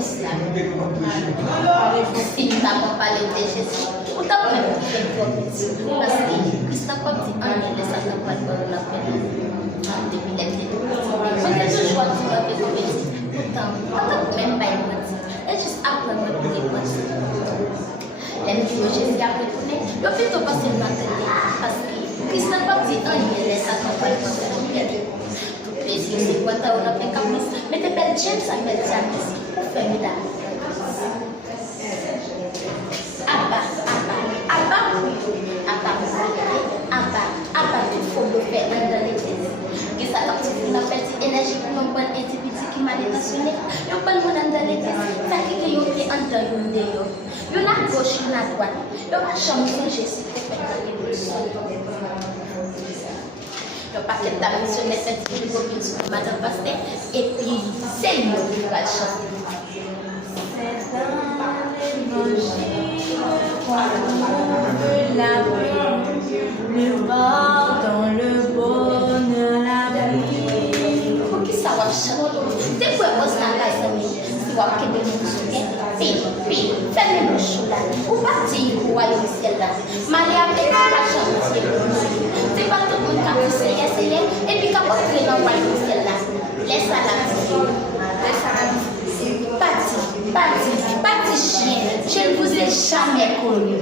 l'islam. Si nous n'avons pas parlé de Jésus, nous avons même fait prophétie. Parce que Christ n'a pas dit un et ça n'a pas de la peine. Depuis les petits. On est toujours dit la prophétie. Pourtant, on n'a même pas menti. Et juste apprendre à répondre. Les Jésus a retourné. Le fait de passer le matin. Parce que Christ n'a pas dit un et ça n'a pas de la peine. C'est quoi on a fait comme ça? Mais t'es belle James, ça fait ça. Pour faire ça. Abba, tout faut le faire dans l'église. Que ça t'active une petite énergie pour un bon individu qui m'a détentionné. Le bon monde dans l'église, ça qui est un peu en dehors de l'eau. Il y a à gauche, il y a à droite. Il y a à changer Jésus pour faire la révolution. Le paquet d'ambition est fait de copines sur Madame Pasteur et puis c'est nous qui va chanter. C'est dans l'évangile qu'on veut la paix, le pardon, le bonheur, la vie. Pour qui ça va chanter? Dès que vous êtes dans la famille, si vous avez des choses, puis, faites-le chou là. Vous partez au royaume ciel là. Maria avec la chantier. C'est pas tout le monde qui a essayé. Et puis quand vous entrez dans le royaume ciel là, laisse à la vie. Parti chien. Je ne vous ai jamais connu.